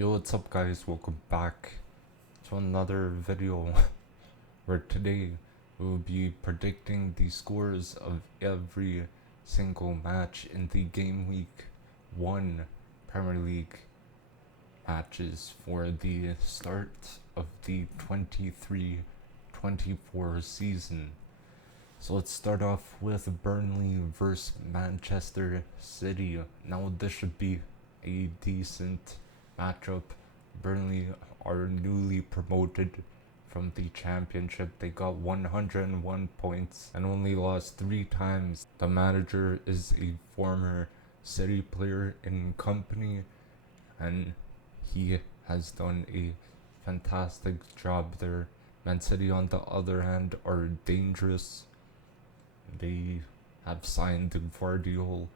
Yo, what's up guys, welcome back to another video where today we will be predicting the scores of every single match in the Game Week 1 Premier League matches for the start of the 23-24 season. So let's start off with Burnley versus Manchester City. Now this should be a decent matchup. Burnley are newly promoted from the championship. They got 101 points and only lost 3 times. The manager is a former City player in company, and he has done a fantastic job there. Man City, on the other hand, are dangerous. They have signed Guardiola,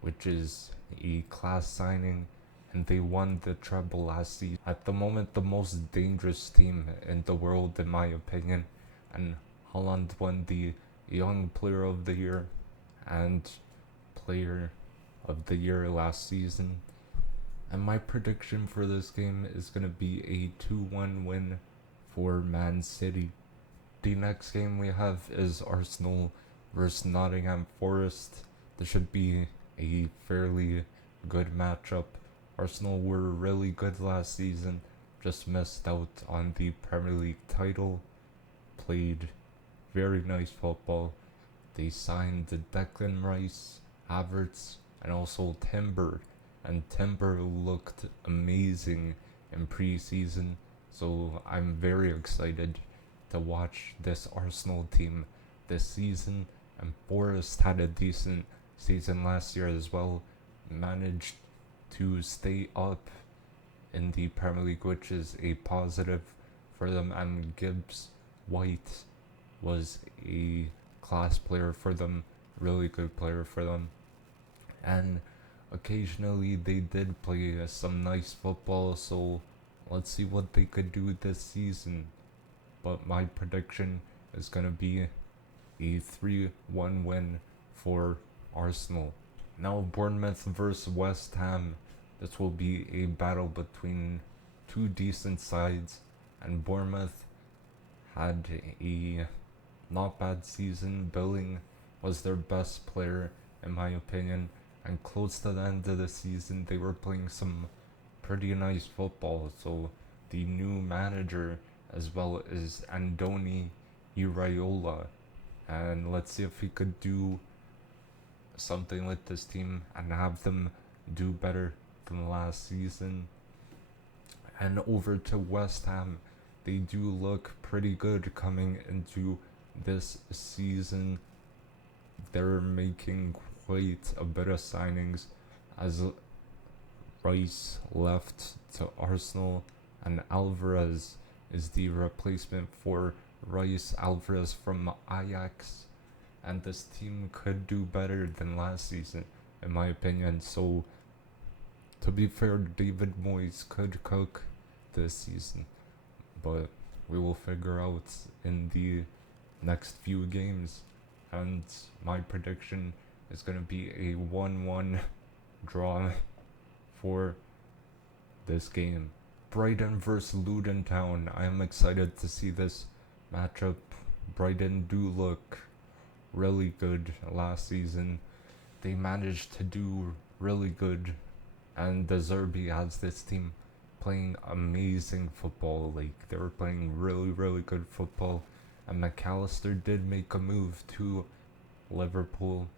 which is a class signing, and they won the treble last season. At the moment, the most dangerous team in the world, in my opinion. And Holland won the Young Player of the Year and Player of the Year last season. And my prediction for this game is going to be a 2-1 win for Man City. The next game we have is Arsenal versus Nottingham Forest. This should be a fairly good matchup. Arsenal were really good last season, just missed out on the Premier League title. Played very nice football. They signed Declan Rice, Havertz, and also Timber. And Timber looked amazing in pre-season, so I'm very excited to watch this Arsenal team this season. And Forest had a decent season last year as well, managed to stay up in the Premier League, which is a positive for them. And Gibbs White was a class player for them, really good player for them. And occasionally they did play some nice football, so let's see what they could do this season. But my prediction is going to be a 3-1 win for Arsenal. Now Bournemouth versus West Ham. This will be a battle between two decent sides, and Bournemouth had a not bad season. Billing was their best player in my opinion, and close to the end of the season they were playing some pretty nice football. So the new manager as well is Andoni Iraola, and let's see if he could do something with this team and have them do better than last season. And over to West Ham, they do look pretty good coming into this season. They're making quite a bit of signings, as Rice left to Arsenal and Alvarez is the replacement for Rice. Alvarez from Ajax, and this team could do better than last season in my opinion. So to be fair, David Moyes could cook this season, but we will figure out in the next few games. And my prediction is going to be a 1-1 draw for this game. Brighton versus Luton Town. I am excited to see this matchup. Brighton do look really good last season. They managed to do really good, and De Zerbi has this team playing amazing football. Like, they were playing really good football, and McAllister did make a move to Liverpool.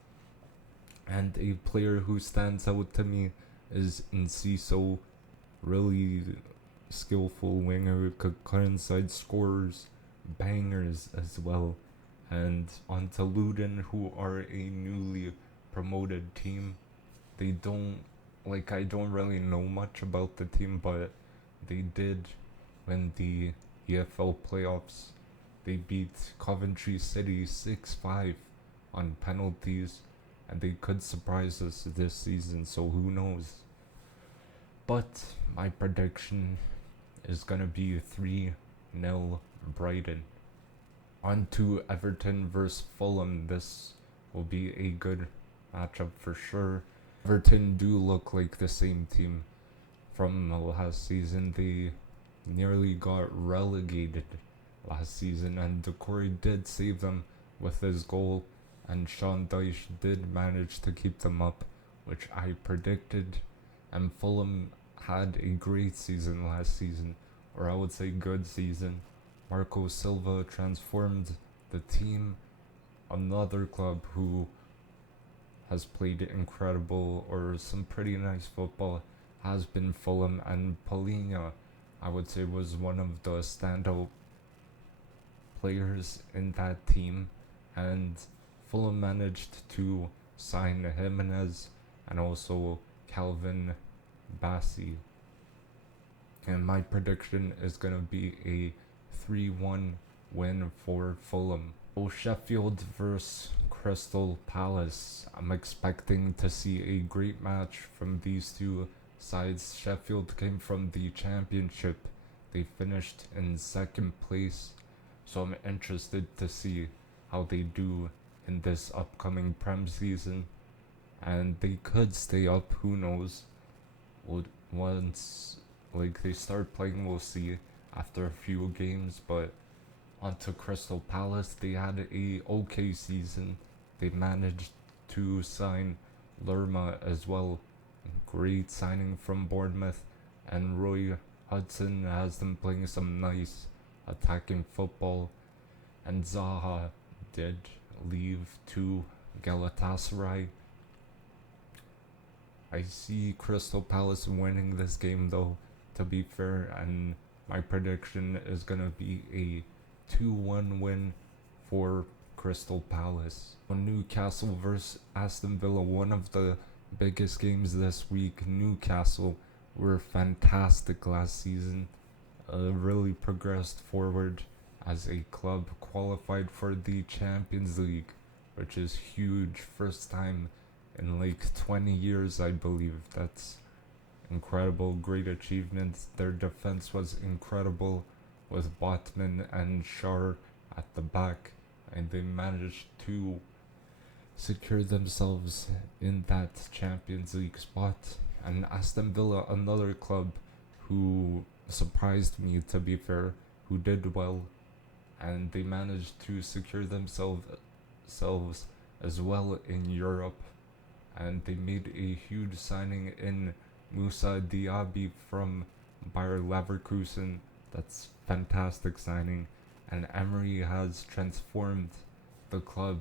And a player who stands out to me is Enciso, really skillful winger, could cut inside scores, bangers as well. And on to Luton, who are a newly promoted team. I don't really know much about the team, but they did win the EFL playoffs. They beat Coventry City 6-5 on penalties, and they could surprise us this season, so who knows. But my prediction is gonna be 3-0 Brighton. On to Everton versus Fulham. This will be a good matchup for sure. Everton do look like the same team from last season. They nearly got relegated last season, and Decore did save them with his goal, and Sean Dyche did manage to keep them up, which I predicted. And Fulham had a great season last season, or I would say good season. Marco Silva transformed the team. Another club who has played incredible or some pretty nice football has been Fulham, and Palhinha, I would say, was one of the standout players in that team, and Fulham managed to sign Jimenez and also Calvin Bassey. And my prediction is going to be a 3-1 win for Fulham. Sheffield versus Crystal Palace. I'm expecting to see a great match from these two sides. Sheffield came from the Championship. They finished in second place, so I'm interested to see how they do in this upcoming Prem season. And they could stay up, who knows. Once they start playing, we'll see after a few games. But onto Crystal Palace, they had a okay season. They managed to sign Lerma as well. Great signing from Bournemouth, and Roy Hudson has them playing some nice attacking football. And Zaha did leave to Galatasaray. I see Crystal Palace winning this game though, to be fair, and my prediction is gonna be a 2-1 win for Crystal Palace. Newcastle versus Aston Villa, one of the biggest games this week. Newcastle were fantastic last season, really progressed forward as a club, qualified for the Champions League, which is huge. First time in 20 years, I believe. That's incredible, great achievement. Their defense was incredible with Botman and Schär at the back, and they managed to secure themselves in that Champions League spot. And Aston Villa, another club who surprised me, to be fair, who did well, and they managed to secure themselves as well in Europe. And they made a huge signing in Moussa Diaby from Bayer Leverkusen. That's fantastic signing, and Emery has transformed the club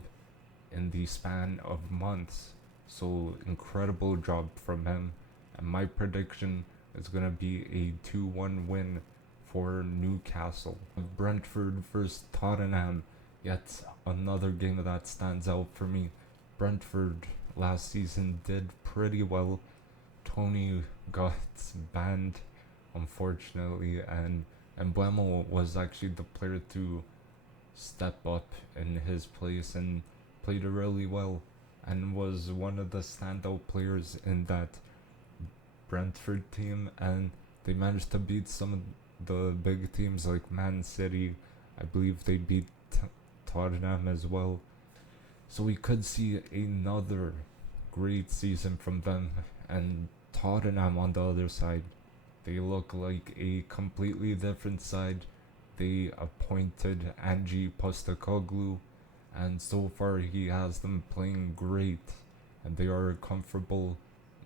in the span of months. So incredible job from him, and my prediction is gonna be a 2-1 win for Newcastle. Brentford versus Tottenham, yet another game that stands out for me. Brentford last season did pretty well. Tony got banned, unfortunately, and Mbeumo was actually the player to step up in his place and played really well, and was one of the standout players in that Brentford team. And they managed to beat some of the big teams like Man City. I believe they beat Tottenham as well. So we could see another great season from them. And Tottenham on the other side, they look like a completely different side. They appointed Ange Postecoglou, and so far he has them playing great, and they are comfortable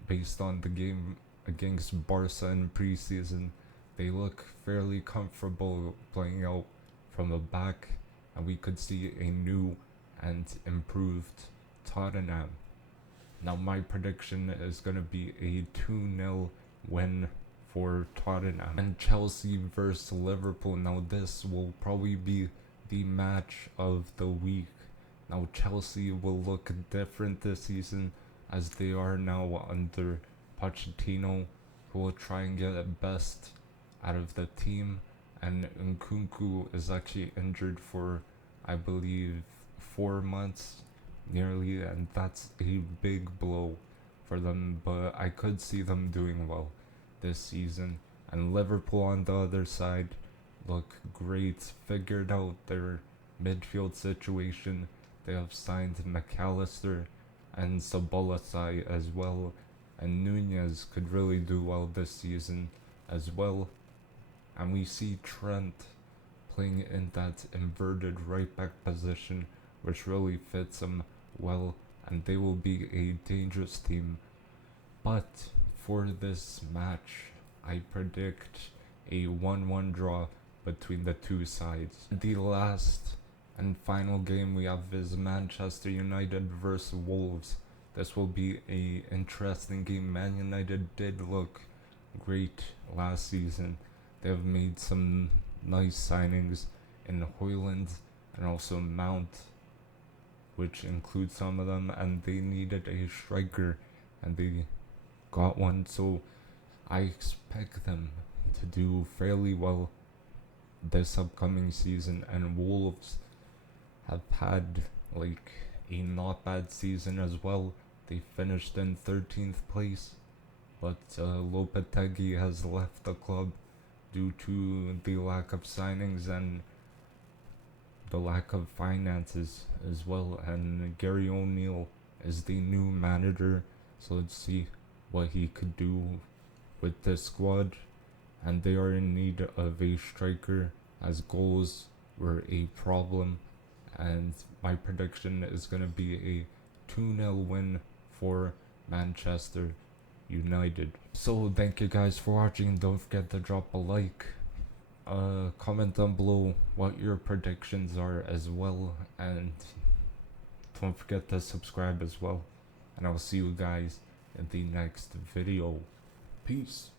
based on the game against Barca in preseason. They look fairly comfortable playing out from the back, and we could see a new and improved Tottenham. Now my prediction is going to be a 2-0 win for Tottenham. And Chelsea versus Liverpool. Now this will probably be the match of the week. Now Chelsea will look different this season, as they are now under Pochettino, who will try and get the best out of the team. And Nkunku is actually injured for, I believe, 4 months nearly, and that's a big blow for them, but I could see them doing well this season. And Liverpool on the other side look great, figured out their midfield situation. They have signed McAllister and Sabolasai as well, and Nunez could really do well this season as well. And we see Trent playing in that inverted right back position, which really fits him well, and they will be a dangerous team. But for this match, I predict a 1-1 draw between the two sides. The last and final game we have is Manchester United versus Wolves. This will be a interesting game. Man United did look great last season. They have made some nice signings in Højlund and also Mount, which includes some of them, and they needed a striker and they got one, so I expect them to do fairly well this upcoming season. And Wolves have had like a not bad season as well. They finished in 13th place, but Lopetegui has left the club due to the lack of signings and the lack of finances as well. And Gary O'Neill is the new manager, so let's see what he could do with this squad. And they are in need of a striker, as goals were a problem. And my prediction is going to be a 2-0 win for Manchester United. So thank you guys for watching. Don't forget to drop a like. Comment down below what your predictions are as well. And don't forget to subscribe as well. And I'll see you guys in the next video. Peace.